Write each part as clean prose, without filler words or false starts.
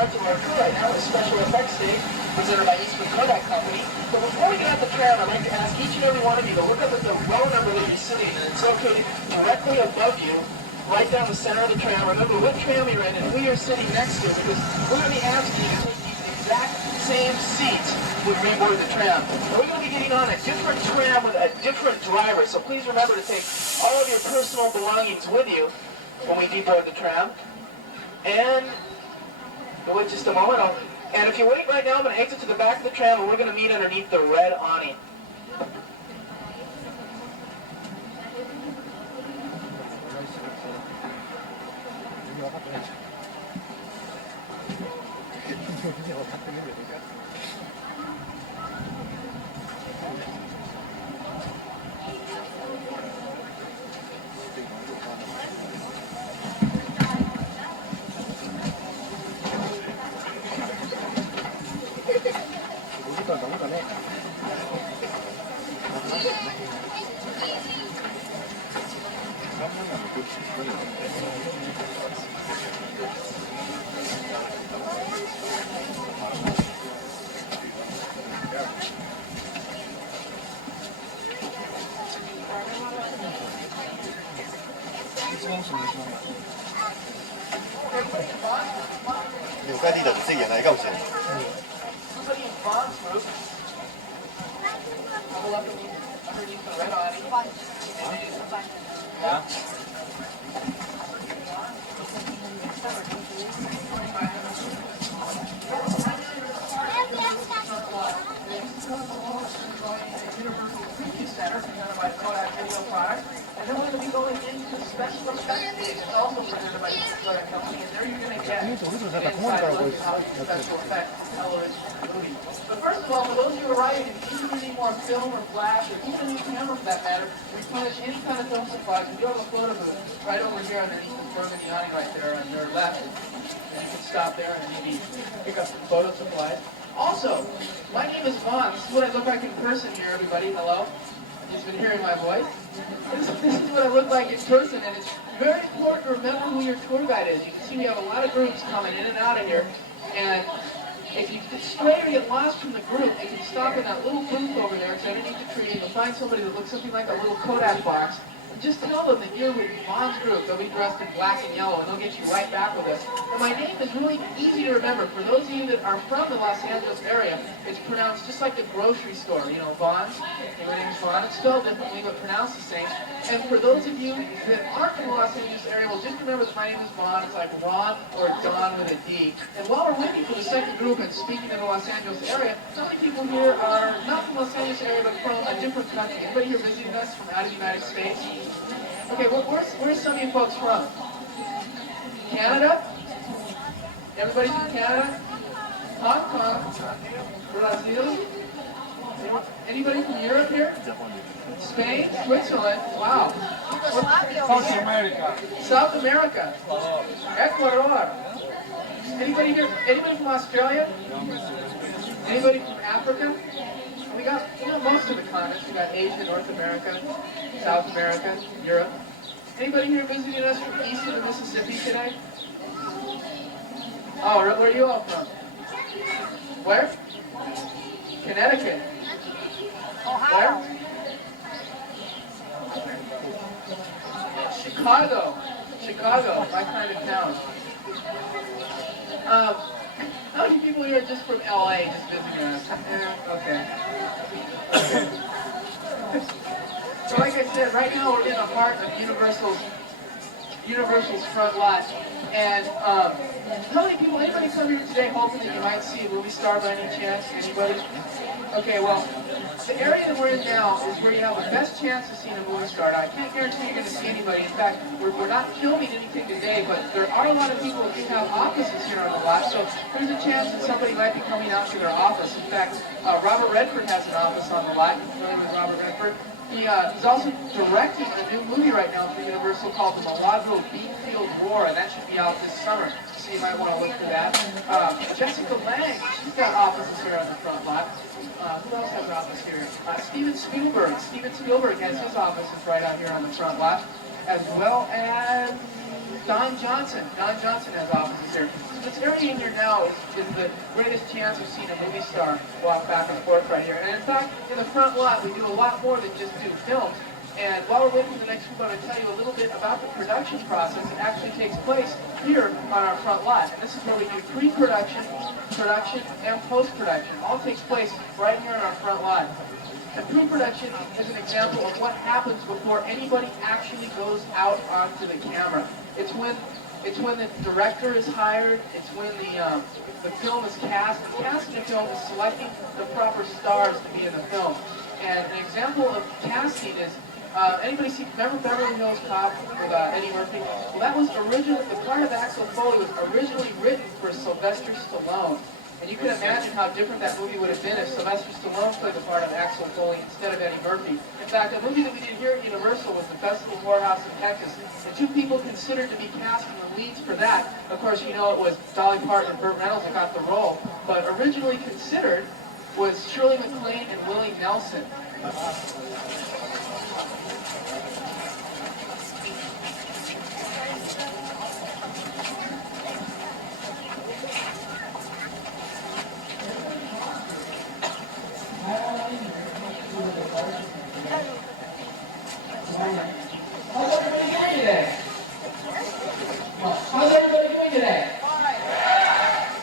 parts of our crew right now is Special Effects Day, presented by Eastman Kodak Company. But before we get out the tram, I'd like to ask each and every one of you to look up at the row number that you're sitting in. It's located directly above you, right down the center of the tram. Remember what tram you're in and who you're sitting next to, because we're going to be asking you to take these exact same seats when we board the tram. And we're going to be getting on a different tram with a different driver, so please remember to take all of your personal belongings with you when we deboard the tram. And wait just a moment. And if you wait right now, I'm going to exit to the back of the tram, and we're going to meet underneath the red awning. And then we're going to be going into special effects days, also presented by Eastman Kodak Company, and there you're going to get inside look at how special effects television movie. But first of all, for those of you who are writing, if you need more film or flash, or even any camera for that matter, replenish any kind of film supplies, we do have a photo booth right over here underneath the burgundy awning right there on your left. And you can stop there and maybe pick up some photo supplies. Also, my name is Vaughn. This is what I look like in person here, everybody. Hello. You've been hearing my voice. This is what I look like in person, and it's very important to remember who your tour guide is. You can see we have a lot of groups coming in and out of here, and if you stray or get lost from the group, you can stop in that little booth over there. It's underneath the tree, and you'll find somebody that looks something like a little Kodak box. Just tell them that you're with Vaughn's group. They'll be dressed in black and yellow, and they'll get you right back with us. And my name is really easy to remember. For those of you that are from the Los Angeles area, it's pronounced just like the grocery store. You know, Vaughn's. My name's Vaughn. It's spelled differently, but pronounced the same. And for those of you that aren't from the Los Angeles area, well, just remember that my name is Vaughn. It's like Ron or Don with a D. And while we're waiting for the second group and speaking in the Los Angeles area, how many people here are not from the Los Angeles area, but from a different country? Anybody here visiting us from out of the United States? Okay, well, where's some of you folks from? Canada? Everybody from Canada? Hong Kong? Brazil? Anybody from Europe here? Spain? Switzerland? Wow. South America. South America? Ecuador? Anybody here? Anybody from Australia? Anybody from Africa? We got most of the continents. We got Asia, North America, South America, Europe. Anybody here visiting us from east of the Mississippi today? Oh, where are you all from? Where? Connecticut. Ohio. Where? Chicago. Chicago, my kind of town. How many people here are just from LA, just visiting us? Okay. So like I said, right now we're in the heart of Universal's front lot. And how many people, anybody come here today hoping that you might see a movie star by any chance? Anybody? Okay, well, the area that we're in now is where you have the best chance of seeing a movie star. Now, I can't guarantee you're going to see anybody. In fact, we're not filming anything today, but there are a lot of people who have offices here on the lot, so there's a chance that somebody might be coming out to their office. In fact, Robert Redford has an office on the lot. You're familiar with Robert Redford? He's also directing a new movie right now for Universal called The Milagro Beanfield War, and that should be out this summer. So you might want to look for that. Jessica Lange, she's got offices here on the front lot. Who else has an office here? Steven Spielberg has his offices right out here on the front lot, as well as Don Johnson has offices here. So this area in here now is the greatest chance of seeing a movie star walk back and forth right here. And in fact, in the front lot, we do a lot more than just do films. And while we're waiting for the next group, I'm going to tell you a little bit about the production process that actually takes place here on our front lot. And this is where we do pre-production, production, and post-production. All takes place right here on our front lot. And pre-production is an example of what happens before anybody actually goes out onto the camera. It's when the director is hired. It's when the film is cast. And casting a film is selecting the proper stars to be in the film. And an example of casting is, anybody remember Beverly Hills Cop with Eddie Murphy? Well, that was originally, the part of Axel Foley was originally written for Sylvester Stallone. And you can imagine how different that movie would have been if Sylvester Stallone played the part of Axel Foley instead of Eddie Murphy. In fact, a movie that we did here at Universal was the Festival Whorehouse in Texas. And two people considered to be cast in the leads for that. Of course, you know it was Dolly Parton and Burt Reynolds that got the role. But originally considered was Shirley MacLaine and Willie Nelson. How's everybody doing today? How's everybody doing today?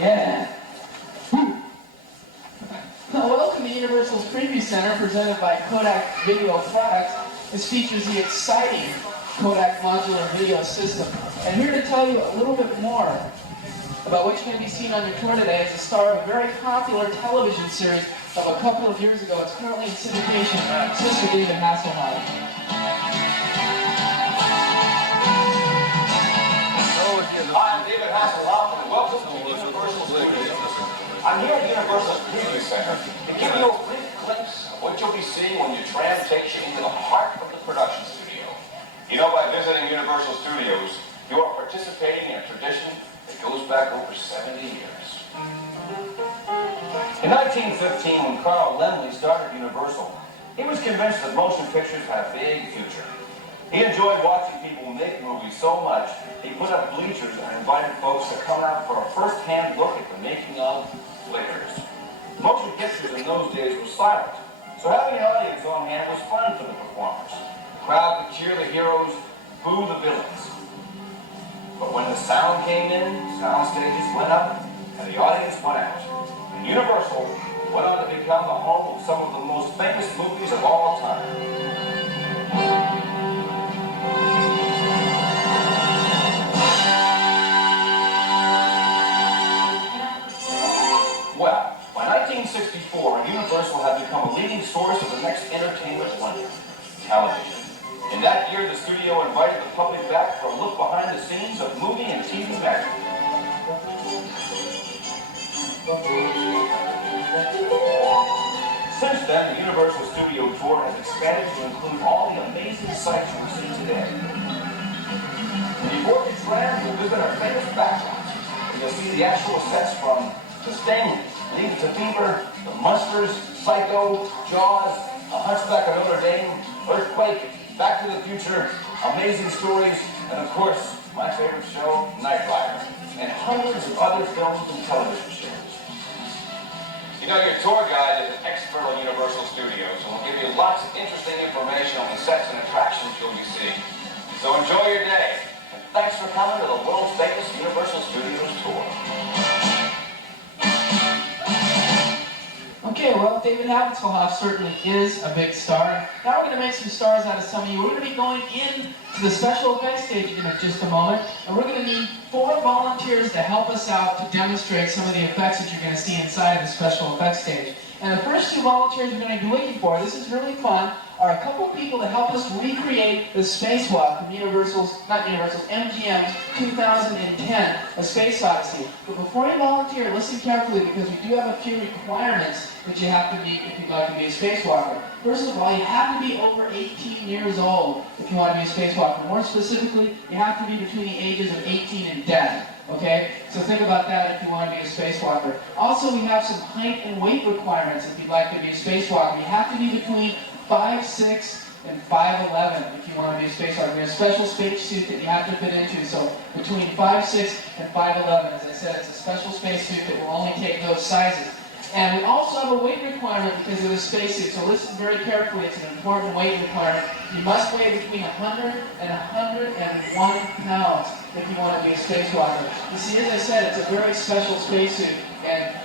Yeah. Welcome to Universal's Preview Center, presented by Kodak Video Products. This features the exciting Kodak modular video system. And here to tell you a little bit more about what you're going to be seeing on your tour today is the star of a very popular television series of a couple of years ago. It's currently in syndication. It's Mr. David Hasselhoff. Hi, I'm David Hasselhoff, and welcome to Universal Studios. I'm here at Universal's Preview Center to give you a brief glimpse of what you'll be seeing when your tram takes you into the heart of the production studio. You know, by visiting Universal Studios, you are participating in a tradition that goes back over 70 years. In 1915, when Carl Laemmle started Universal, he was convinced that motion pictures had a big future. He enjoyed watching people make movies so much, he put up bleachers and invited folks to come out for a first-hand look at the making of flickers. Motion pictures in those days were silent, so having an audience on hand was fun for the performers. The crowd could cheer the heroes, boo the villains. But when the sound came in, sound stages went up, and the audience went out. And Universal went on to become the home of some of the most famous movies of all time. Well, by 1964, Universal had become a leading source of the next entertainment wonder, television. In that year, the studio invited the public back for a look behind the scenes of movie and TV magic. Since then, the Universal Studio Tour has expanded to include all the amazing sights we see today. When you board the tram, you'll visit our famous backlots. You'll see the actual sets from The Sting, Leave It to Beaver, The Munsters, Psycho, Jaws, A Hunchback of Notre Dame, Earthquake, Back to the Future, Amazing Stories, and of course, my favorite show, Knight Rider, and hundreds of other films and television shows. You know, your tour guide is an expert on Universal Studios, and will give you lots of interesting information on the sets and attractions you'll be seeing. So enjoy your day, and thanks for coming to the world's famous Universal Studios tour. Okay, well, David Hasselhoff certainly is a big star. Now we're going to make some stars out of some of you. We're going to be going in to the special effects stage in just a moment, and we're going to need 4 volunteers to help us out to demonstrate some of the effects that you're going to see inside of the special effects stage. And the first 2 volunteers we're going to be looking for, this is really fun, are a couple of people to help us recreate the spacewalk from MGM's 2010, A Space Odyssey. But before you volunteer, listen carefully because we do have a few requirements that you have to meet if you'd like to be a spacewalker. First of all, you have to be over 18 years old if you want to be a spacewalker. More specifically, you have to be between the ages of 18 and dead. Okay? So think about that if you want to be a spacewalker. Also, we have some height and weight requirements if you'd like to be a spacewalker. You have to be between 5'6", and 5'11" if you want to be a spacewalker. We have a special spacesuit that you have to fit into, so between 5'6" and 5'11", as I said, it's a special spacesuit that will only take those sizes. And we also have a weight requirement because of the spacesuit, so listen very carefully, it's an important weight requirement. You must weigh between 100 and 101 pounds if you want to be a spacewalker. You see, as I said, it's a very special spacesuit, and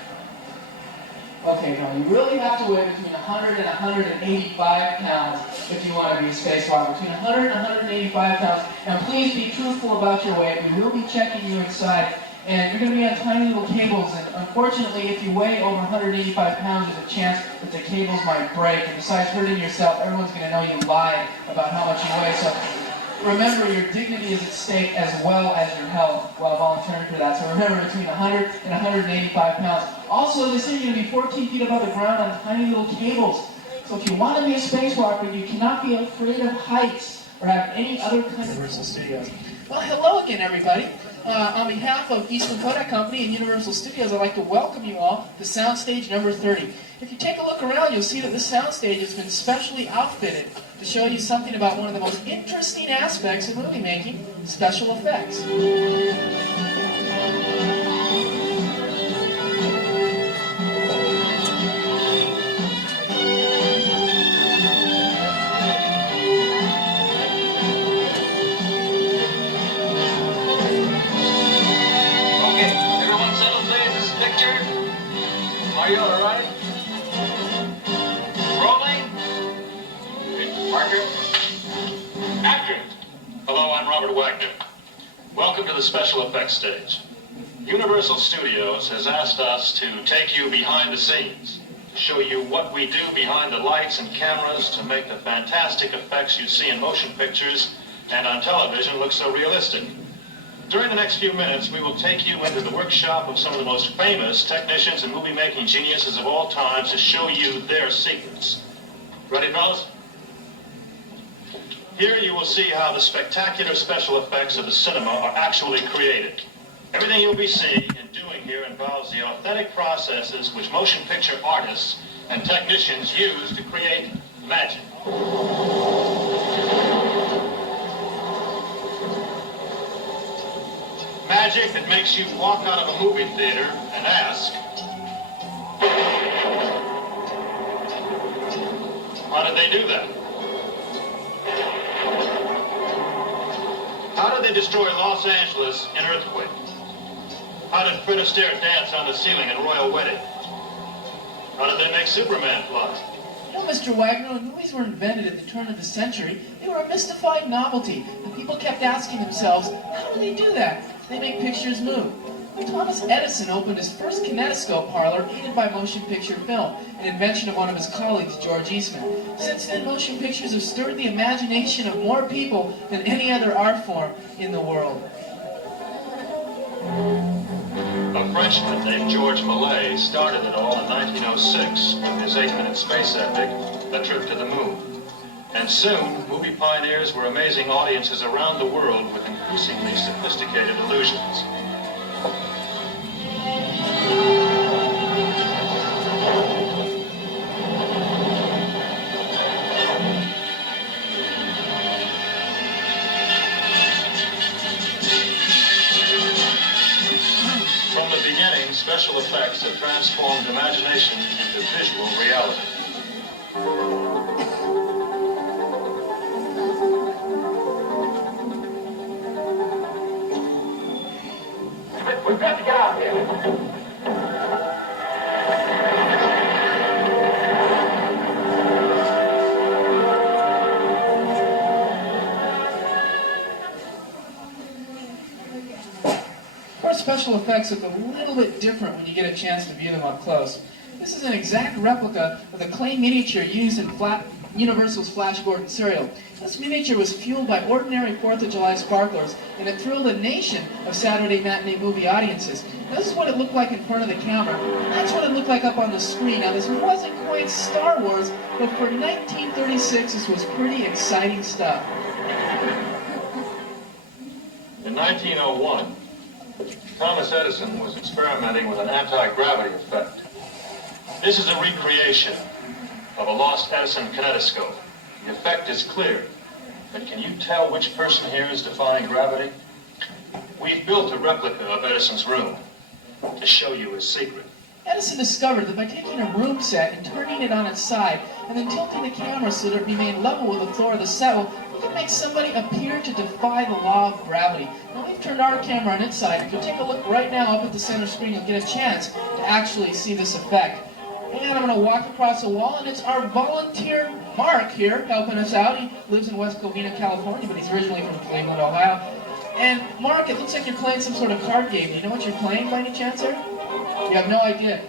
okay, no, you really have to weigh between 100 and 185 pounds if you want to be a spacewalker. Between 100 and 185 pounds. And please be truthful about your weight. We will be checking you inside. And you're going to be on tiny little cables. And unfortunately, if you weigh over 185 pounds, there's a chance that the cables might break. And besides hurting yourself, everyone's going to know you lied about how much you weigh. So remember, your dignity is at stake as well as your health while volunteering for that. So remember, between 100 and 185 pounds. Also, this thing, you're going to be 14 feet above the ground on tiny little cables. So if you want to be a spacewalker, you cannot be afraid of heights or have any other kind of Universal Studios. Well, hello again, everybody. On behalf of Eastman Kodak Company and Universal Studios, I'd like to welcome you all to Soundstage number 30. If you take a look around, you'll see that this soundstage has been specially outfitted to show you something about one of the most interesting aspects of movie making, special effects. Are you all right? Rolling. Marker. Action. Hello, I'm Robert Wagner. Welcome to the special effects stage. Universal Studios has asked us to take you behind the scenes, to show you what we do behind the lights and cameras to make the fantastic effects you see in motion pictures and on television look so realistic. During the next few minutes, we will take you into the workshop of some of the most famous technicians and movie-making geniuses of all time to show you their secrets. Ready, fellas? Here you will see how the spectacular special effects of the cinema are actually created. Everything you'll be seeing and doing here involves the authentic processes which motion picture artists and technicians use to create magic. Magic that makes you walk out of a movie theater and ask, how did they do that? How did they destroy Los Angeles in earthquake? How did Fred Astaire dance on the ceiling in Royal Wedding? How did they make Superman fly? You know, Mr. Wagner, when movies were invented at the turn of the century, they were a mystified novelty, and people kept asking themselves, how do they do that? They make pictures move. Thomas Edison opened his first kinetoscope parlor aided by motion picture film, an invention of one of his colleagues, George Eastman. Since then, motion pictures have stirred the imagination of more people than any other art form in the world. A Frenchman named George Millet started it all in 1906 with his 8-minute space epic, A Trip to the Moon. And soon, movie pioneers were amazing audiences around the world with increasingly sophisticated illusions. From the beginning, special effects have transformed imagination into visual reality. We've got to get out here. Special effects look a little bit different when you get a chance to view them up close. This is an exact replica of the clay miniature used in Universal's Flash Gordon serial. This miniature was fueled by ordinary 4th of July sparklers, and it thrilled a nation of Saturday matinee movie audiences. Now, this is what it looked like in front of the camera. That's what it looked like up on the screen. Now, this wasn't quite Star Wars, but for 1936, this was pretty exciting stuff. In 1901, Thomas Edison was experimenting with an anti-gravity effect. This is a recreation of a lost Edison kinetoscope, The effect is clear, but can you tell which person here is defying gravity? We've built a replica of Edison's room to show you his secret. Edison discovered that by taking a room set and turning it on its side, and then tilting the camera so that it remained level with the floor of the set, we can make somebody appear to defy the law of gravity. Now we've turned our camera on its side. If you take a look right now up at the center screen, you'll get a chance to actually see this effect. And I'm going to walk across the wall, and it's our volunteer Mark here helping us out. He lives in West Covina, California, but he's originally from Cleveland, Ohio. And Mark, it looks like you're playing some sort of card game. Do you know what you're playing by any chance there? You have no idea.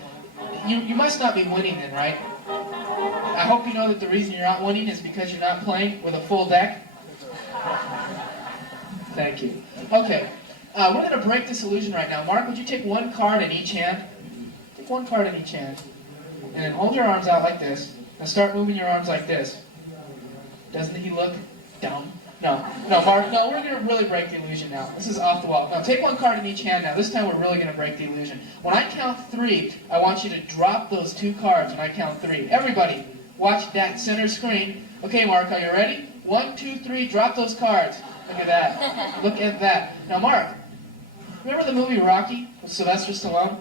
You must not be winning then, right? I hope you know that the reason you're not winning is because you're not playing with a full deck. Thank you. Okay, we're going to break this illusion right now. Mark, would you take one card in each hand? Take one card in each hand. And then hold your arms out like this. Now start moving your arms like this. Doesn't he look dumb? No, Mark, no, we're going to really break the illusion now. This is off the wall. Now take one card in each hand now. This time we're really going to break the illusion. When I count 3, I want you to drop those 2 cards when I count 3. Everybody, watch that center screen. Okay, Mark, are you ready? 1, 2, 3, drop those cards. Look at that. Look at that. Now, Mark, remember the movie Rocky with Sylvester Stallone?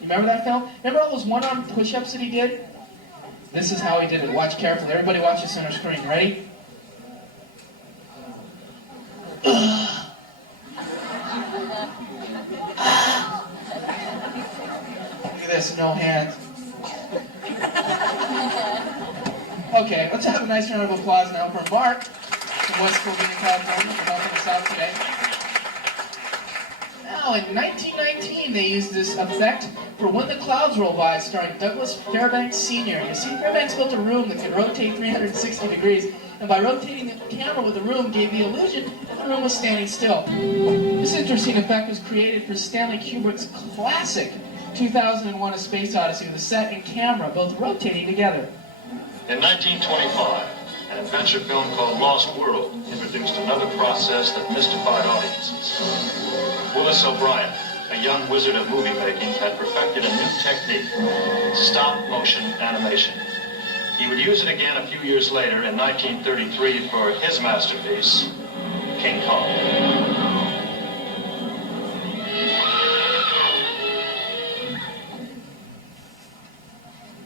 You remember that film? Remember all those one-arm push-ups that he did? This is how he did it. Watch carefully. Everybody watch the center screen. Ready? Look at this, no hands. Okay, let's have a nice round of applause now for Mark from West Covina, California, for helping us out today. Now, in 1919, they used this effect for When the Clouds Roll By, starring Douglas Fairbanks Sr. You see, Fairbanks built a room that could rotate 360 degrees, and by rotating the camera with the room gave the illusion that the room was standing still. This interesting effect was created for Stanley Kubrick's classic 2001: A Space Odyssey, with the set and camera both rotating together. In 1925, an adventure film called Lost World introduced another process that mystified audiences. Willis O'Brien, a young wizard of movie making, had perfected a new technique, stop-motion animation. He would use it again a few years later in 1933 for his masterpiece, King Kong.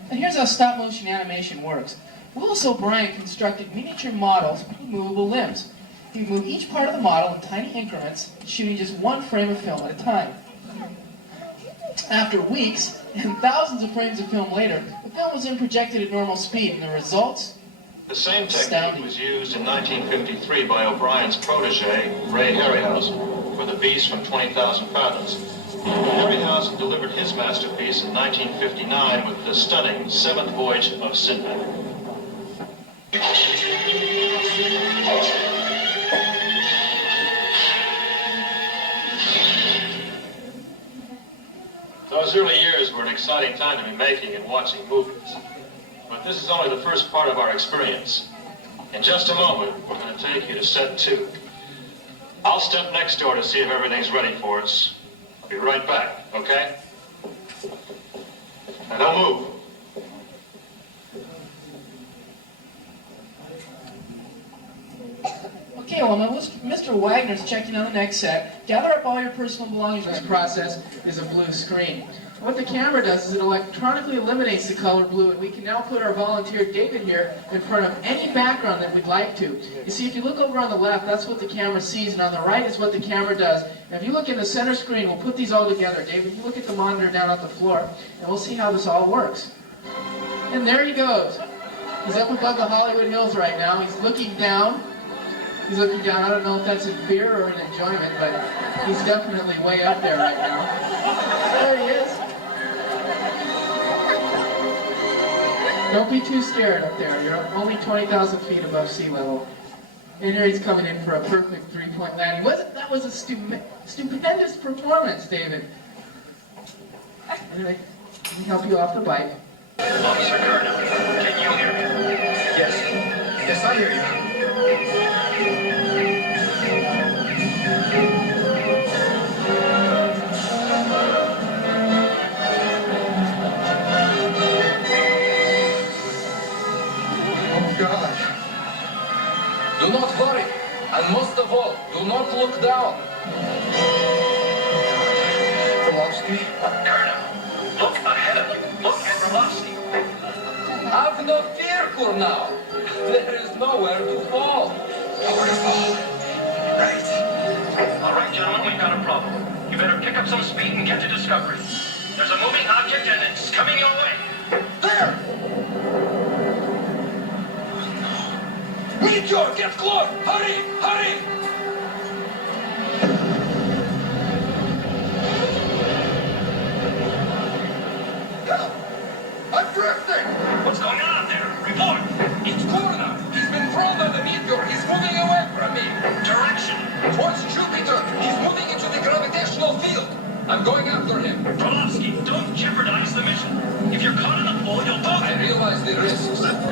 And here's how stop-motion animation works. Willis O'Brien constructed miniature models with movable limbs. He would move each part of the model in tiny increments, shooting just one frame of film at a time. After weeks, and thousands of frames of film later, the film was then projected at normal speed, and the results? The same technique was used in 1953 by O'Brien's protege, Ray Harryhausen, for The Beast from 20,000 Fathoms. Harryhausen delivered his masterpiece in 1959 with the stunning Seventh Voyage of Sinbad. Those early years were an exciting time to be making and watching movies. But this is only the first part of our experience. In just a moment, we're going to take you to set 2. I'll step next door to see if everything's ready for us. I'll be right back, okay? Now don't move. Okay, well, Mr. Wagner's checking on the next set. Gather up all your personal belongings. This process is a blue screen. What the camera does is it electronically eliminates the color blue, and we can now put our volunteer David here in front of any background that we'd like to. You see, if you look over on the left, that's what the camera sees, and on the right is what the camera does. And if you look in the center screen, we'll put these all together. David, you look at the monitor down at the floor, and we'll see how this all works. And there he goes. He's up above the Hollywood Hills right now. He's looking down. He's looking down. I don't know if that's in fear or in enjoyment, but he's definitely way up there right now. There he is. Don't be too scared up there. You're only 20,000 feet above sea level. And here he's coming in for a perfect three-point landing. That was a stupendous performance, David. Anyway, let me help you off the bike. Officer Carter, can you hear me? Yes. Yes, I hear you. Oh, God. Velocity? Colonel, look ahead of you. Look at velocity. Have no fear, Colonel. There is nowhere to fall. Nowhere to fall. Right. All right, gentlemen, we've got a problem. You better pick up some speed and get to Discovery. There's a moving object and it's coming your way. There! Oh, no. Meteor, get close! Hurry! Hurry!